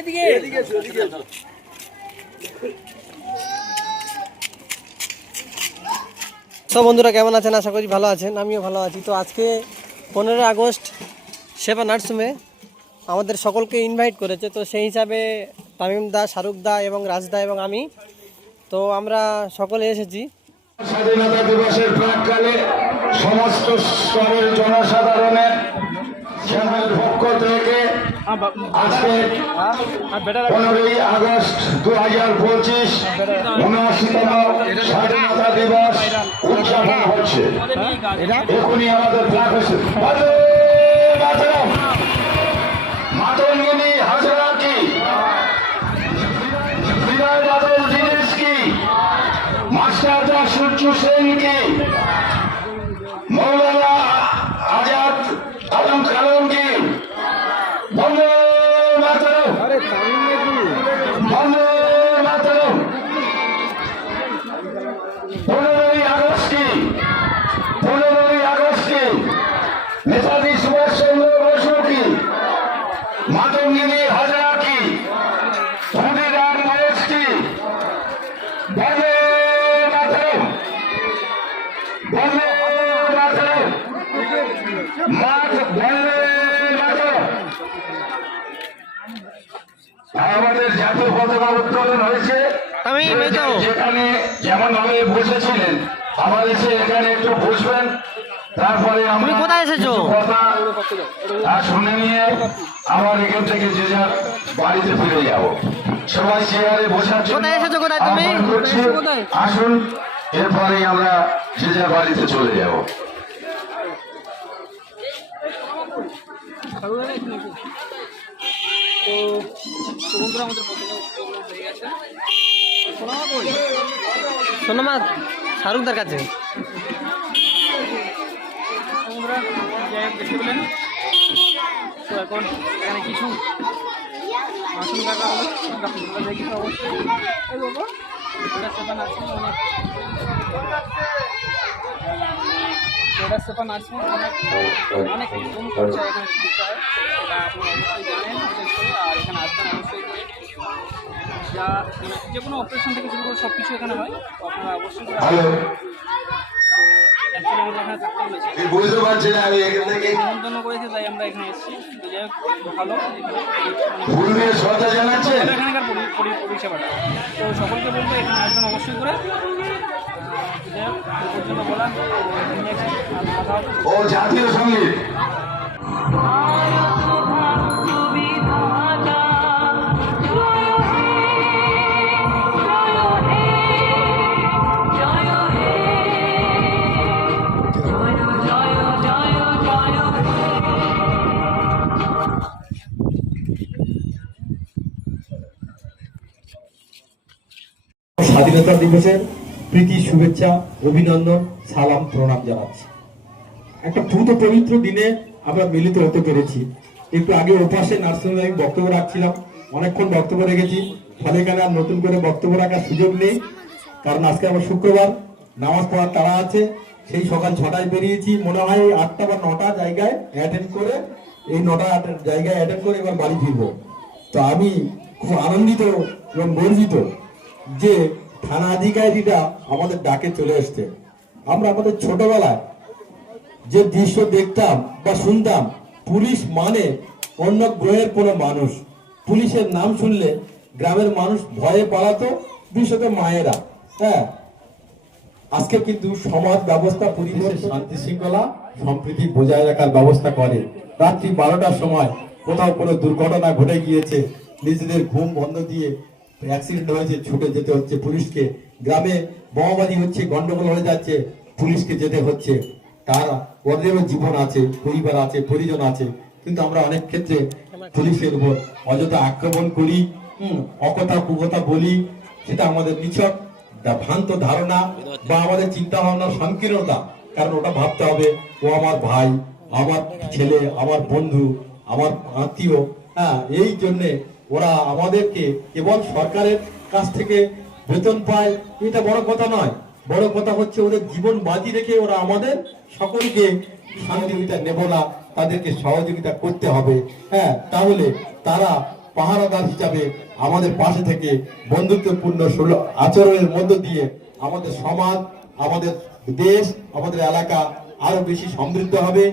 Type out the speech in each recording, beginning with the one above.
এদিকে এদিকে। তো বন্ধুরা কেমন আছেন? আশা করি ভালো আছেন আমিও ভালো আছি। তো আজকে পনেরোই আগস্ট সেবা নার্সিংহোমে আমাদের সকলকে ইনভাইট করেছে। তো সেই হিসাবে তামিম দা শাহরুখ দা এবং রাজদা এবং আমি তো আমরা সকলে এসেছি। স্বাধীনতা দিবসের প্রাককালে সমস্ত স্তরের জনসাধারণের পক্ষ থেকে পনেরোই আগস্ট দু হাজার পঁচিশ স্বাধীনতা দিবস উদযাপন হচ্ছে। এখনই আমাদের আমাদের জাতীয় পতাকা উত্তোলন হয়েছে আমি এই তো। যেখানে যেমন ভাবে বসেছিলেন আমার এসে এখানে একটু বসবেন তারপরে আমরা তুমি কোথায় এসেছ? কথা শুনে নিয়ে আবার এখান থেকে যে যার বাড়িতে ফিরে যাব সবাই চেয়ারে বসার জন্য কোথায় এসেছ? কোথায় তুমি? আসুন এরপরে আমরা যে যার বাড়িতে চলে যাব তো তো বন্ধুরা আমাদের হয়ে গেছে কাছে। তো এখন এখানে কিছু দেখি অবশ্যই নার্সিং অনেক নার্সিং অনেক অনেক কম এখানে চিকিৎসা হয় এটা আপনারা অবশ্যই জানেন বিশেষ করে আর এখানে আসবেন অবশ্যই। করে যা মানে যে কোনো অপারেশন থেকে শুরু করে সব কিছু এখানে হয় আপনারা অবশ্যই করে বুঝতে পারছি না আমি এখান থেকে নিমন্ত্রণ করেছে তাই আমরা এখানে এসেছি। তো যাই হোক ভালো। এখানকার পরিষেবাটা। তো সকলকে বলব এখানে আসবেন অবশ্যই করে। যাই হোক বলা ও জাতীয় সংগীত। স্বাধীনতা দিবসের প্রীতি, শুভেচ্ছা, অভিনন্দন, সালাম, প্রণাম জানাচ্ছি। একটা দ্রুত পবিত্র দিনে আমরা মিলিত হতে পেরেছি। একটু আগে ওপাশে নার্সিংহোমে আমি বক্তব্য রাখছিলাম, অনেকক্ষণ বক্তব্য রেখেছি। ফলে এখানে আর নতুন করে বক্তব্য রাখার সুযোগ নেই, কারণ আজকে আমার শুক্রবার, নামাজ পড়ার তারা আছে। সেই সকাল ছটায় বেরিয়েছি, মনে হয় এই আটটা বা নটা জায়গায় অ্যাটেন্ড করে, এই নটা জায়গায় অ্যাটেন্ড করে এবার বাড়ি ফিরবো। তো আমি খুব আনন্দিত এবং গর্বিত যে থানা আধিকারিকরা আমাদের ডাকে চলে এসছে। আমরা আমাদের ছোটবেলায় যে দৃশ্য দেখতাম বা শুনতাম, পুলিশ মানে অন্য গ্রহের কোনো মানুষ। পুলিশের নাম শুনলে গ্রামের মানুষ ভয়ে পালাতো বিশেষত মায়েরা হ্যাঁ? আজকে কিন্তু সমাজ ব্যবস্থা পরিবেশ শান্তি শৃঙ্খলা সম্প্রীতি বজায় রাখার ব্যবস্থা করে। রাত্রি বারোটার সময় কোথাও কোনো দুর্ঘটনা ঘটে গিয়েছে, নিজেদের ঘুম বন্ধ দিয়ে অ্যাক্সিডেন্ট হয়েছে, ছুটে যেতে হচ্ছে পুলিশকে। গ্রামে বোমাবাজি হচ্ছে, গন্ডগোল হয়ে যাচ্ছে, পুলিশকে যেতে হচ্ছে। তার ওদেরও জীবন আছে, পরিবার আছে, পরিজন আছে। কিন্তু আমরা অনেক ক্ষেত্রে পুলিশের উপর অযথা আক্রমণ করি অকথা কুকথা বলি, সেটা আমাদের নিছক। ভ্রান্ত ধারণা বা আমাদের চিন্তা ভাবনার সংকীর্ণতা, কারণ ওটা ভাবতে হবে, ও আমার ভাই, আমার ছেলে, আমার বন্ধু, আমার আত্মীয় হ্যাঁ এই জন্যে ওরা আমাদেরকে কেবল সরকারের কাছ থেকে বেতন পায়। এটা বড় কথা নয়। বড় কথা হচ্ছে ওদের জীবন বাজি রেখে ওরা আমাদের সকলকে সহযোগিতা নেব না, তাদেরকে সহযোগিতা করতে হবে। হ্যাঁ তাহলে তারা পাহারাদার হিসাবে আমাদের পাশে থেকে বন্ধুত্বপূর্ণ আচরণের মধ্য দিয়ে আমাদের সমাজ, আমাদের দেশ, আমাদের এলাকা আরও বেশি সমৃদ্ধ হবে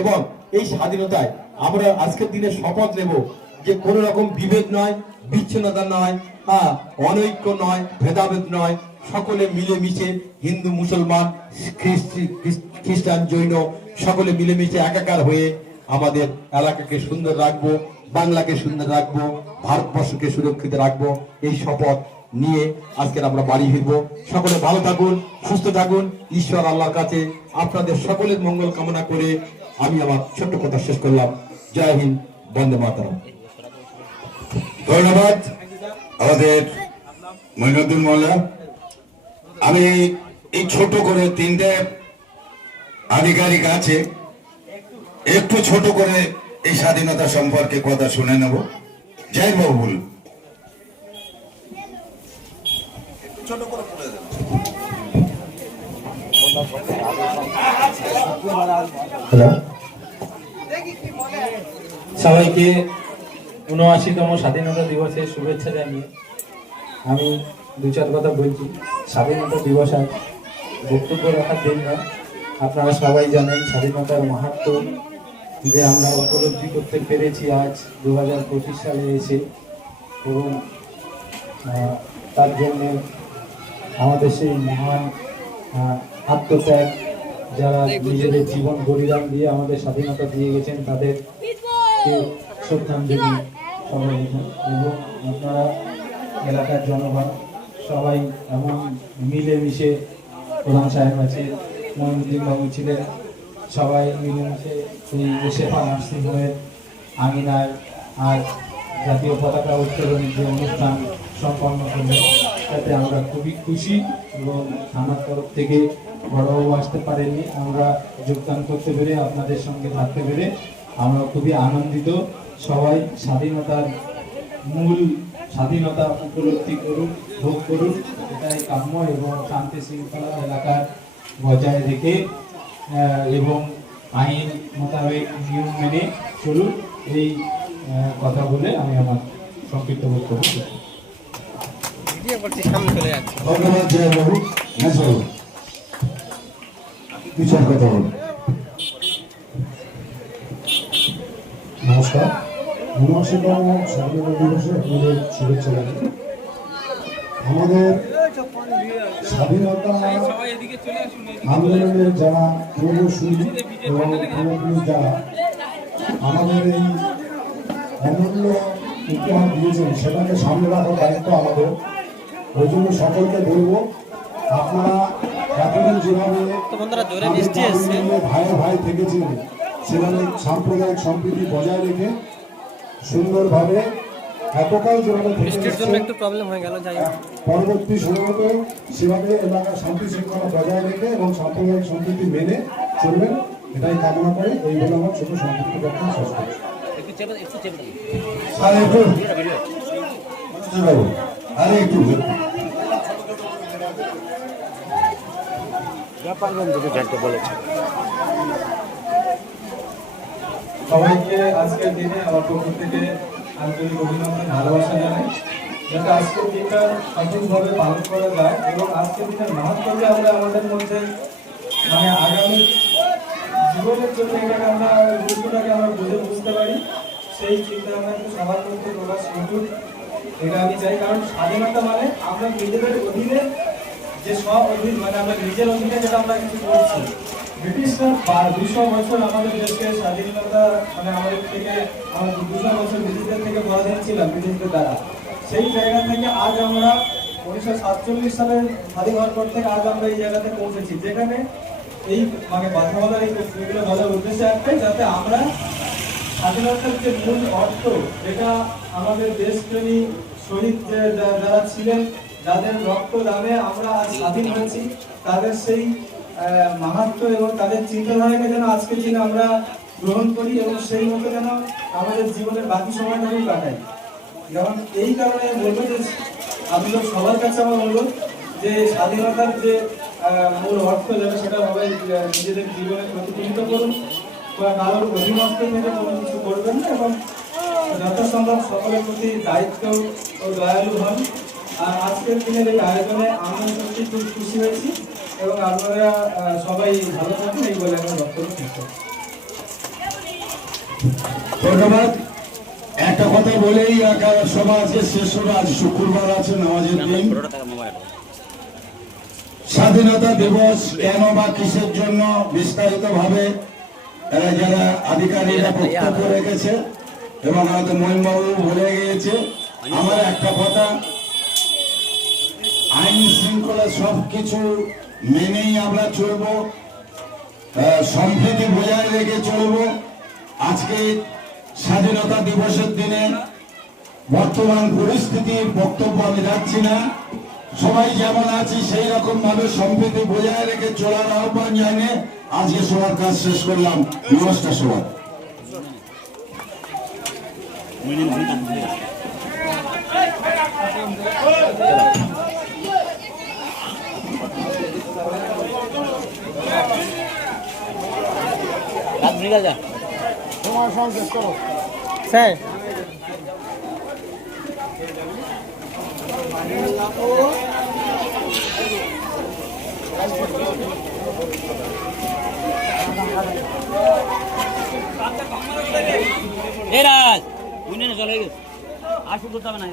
এবং এই স্বাধীনতায় আমরা আজকের দিনে শপথ নেব যে কোনো রকম বিভেদ নয়, বিচ্ছিন্নতা নয় হ্যাঁ অনৈক্য নয়, ভেদাভেদ নয়, সকলে মিলেমিশে হিন্দু, মুসলমান খ্রিস্টান, জৈন, সকলে মিলেমিশে একাকার হয়ে আমাদের এলাকাকে সুন্দর রাখব, বাংলাকে সুন্দর রাখব, ভারতবর্ষকে সুরক্ষিত রাখব, এই শপথ নিয়ে আজকের আমরা বাড়ি ফিরবো। সকলে ভালো থাকুন, সুস্থ থাকুন, ঈশ্বর আল্লাহর কাছে আপনাদের সকলের মঙ্গল কামনা করে আমি আমার ছোট্ট কথা শেষ করলাম। জয় হিন্দ, বন্দে মাতারাম। ধন্যবাদ। আমাদের মইনুদ্দিন মোল্লা আমি এই ছোট করে তিনটে আধিকারিক আছে একটু ছোট করে এই স্বাধীনতা সম্পর্কে কথা শুনে নেব। জয় বাবু বলুন হ্যালো। সবাইকে উনআশিতম স্বাধীনতা দিবসের শুভেচ্ছা জানিয়ে আমি দু চার কথা বলছি। স্বাধীনতা দিবস আজ বক্তব্য রাখার না আপনারা সবাই জানেন স্বাধীনতার মাহাত্ম যে আমরা উপলব্ধি করতে পেরেছি আজ দু হাজার পঁচিশ সালে এসে এবং তার জন্য আমাদের সেই মহান আত্মত্যাগ যারা নিজেদের জীবন বলিদান দিয়ে আমাদের স্বাধীনতা দিয়ে গেছেন তাদের শ্রদ্ধাঞ্জলি সবাই এবং আপনারা এলাকার জনগণ সবাই এমন মিলেমিশে প্রধান সাহেব আছে মহিনুদ্দিন বাবু ছিলেন, সবাই মিলেমিশে এই শেফা নার্সিং হোমের আঙিনায় আজ জাতীয় পতাকা উত্তোলনের যে অনুষ্ঠান সম্পন্ন করল তাতে আমরা খুবই খুশি এবং আমার তরফ থেকে বড়বাবু আসতে পারেননি, আমরা যোগদান করতে পেরে, আপনাদের সঙ্গে থাকতে পেরে আমরা খুবই আনন্দিত। সবাই স্বাধীনতার মূল স্বাধীনতা উপলব্ধি করুন ভোগ করুন এটাই কাম্য এবং শান্তি শৃঙ্খলা এলাকার বজায় রেখে এবং আইন মোতাবেক নিয়ম মেনে চলুন এই কথা বলে আমি আমার সংক্ষিপ্ত বক্তব্য ধন্যবাদ, জয় বাবু। কথা বলুন নমস্কার স্বাধীনতা দিবসে আপনাদের শুভেচ্ছা জানাই। আমাদের স্বাধীনতা আন্দোলনের যারা পূর্বসূরি এবং পূর্বপুরুষ যারা আমাদের এই অমূল্য উপহার দিয়েছেন সেটাকে সামনে রাখার দায়িত্ব আমাদের। ওই জন্য সকলকে বলব আপনারা এতদিন যেভাবে ভাই ভাই থেকেছেন সেভাবে সাম্প্রদায়িক সম্প্রীতি বজায় রেখে সুন্দরভাবে এতকাল যেভাবে বৃষ্টির জন্য একটু প্রবলেম হয়ে গেল যাই হোক। পরবর্তী সময়তে সেভাবে এলাকার শান্তি শৃঙ্খলা বজায় রেখে এবং সাম্প্রদায়িক সম্প্রীতি মেনে চলবেন এটাই কামনা করে এই বলে আমার ছোট সংক্ষিপ্ত বক্তব্য শেষ করছি। আর একটু আরে একটু সবাইকে আজকের দিনে, আমার পক্ষ থেকে আন্তরিক অভিনন্দন, ভালোবাসা জানাই। যাতে আজকের দিনটা সঠিকভাবে পালন করা যায় এবং আজকের দিনের মাহাত্মকে আমরা আমাদের মধ্যে মানে আগামী জীবনের জন্য এটাকে আমরা, গুরুত্বটাকে আমরা বুঝে বুঝতে পারি। সেই চিন্তা আমরা একটু সবার মধ্যে প্রকাশ করুন। এটা আমি চাই, কারণ স্বাধীনতা মানে আমরা নিজেদের অধীনে যে সব অধীন মানে আমরা নিজের অধীনে যেটা আমরা কিছু করছি ব্রিটিশরা দুশো আমাদের দেশকে স্বাধীনতা মানে আমাদের থেকে আমরা দুশো থেকে দ্বারা। সেই জায়গা থেকে আজ আমরা উনিশশো সাতচল্লিশ স্বাধীন হওয়ার পর থেকে আজ আমরা এই জায়গাতে পৌঁছেছি, যেখানে এই মানে উদ্দেশ্য যাতে আমরা স্বাধীনতার যে অর্থ, যেটা আমাদের দেশপ্রেমী যারা ছিলেন, যাদের রক্ত দামে আমরা আজ স্বাধীন হয়েছি, তাদের সেই আহ, মাহাত্ম্য এবং তাদের চিন্তাধারাকে যেন আজকের দিনে আমরা গ্রহণ করি এবং সেই মতো যেন আমাদের জীবনের বাকি সময়টাকেও কাটাই। যেমন এই কারণে বলব যে আমি লোক সবার কাছে আমার অনুরোধ যে স্বাধীনতার যে মূল অর্থ যেন সেটা সবাই নিজেদের জীবনে প্রতিফলিত করুন বা কারোর অধীনস্থ থেকে কোনো কিছু করবেন না এবং যথাসম্ভব সকলের প্রতি দায়িত্ব ও দয়ালু হন। আর আজকের দিনের এই আয়োজনে আমি সত্যি খুব খুশি হয়েছি। এবং আপনারা সবাই ভালো থাকুন, এই বলে আমার বক্তব্য। ধন্যবাদ। একটা কথা বলেই সভা আজকে শেষ হলো, আজ শুক্রবার আছে নামাজের দিন। স্বাধীনতা দিবস কেন বা কিসের জন্য বিস্তারিত ভাবে যারা আধিকারিকরা বক্তব্য রেখেছে এবং হয়তো মহিমবাবু বলে গিয়েছে, আমার একটা কথা। আইন শৃঙ্খলা সব কিছু মেনেই আমরা চলবো সম্প্রীতি বজায় রেখে চলবো। আজকে স্বাধীনতা দিবসের দিনে বর্তমান পরিস্থিতির বক্তব্য আমি রাখছি না। সবাই যেমন আছি, সেই রকম ভাবে সম্প্রীতি বজায় রেখে চলার আহ্বান জানিয়ে আজকে সবার কাজ শেষ করলাম। নমস্কার সবার স্যার। এ রাজ বুঝলি না চলে গেছে। আর করতে না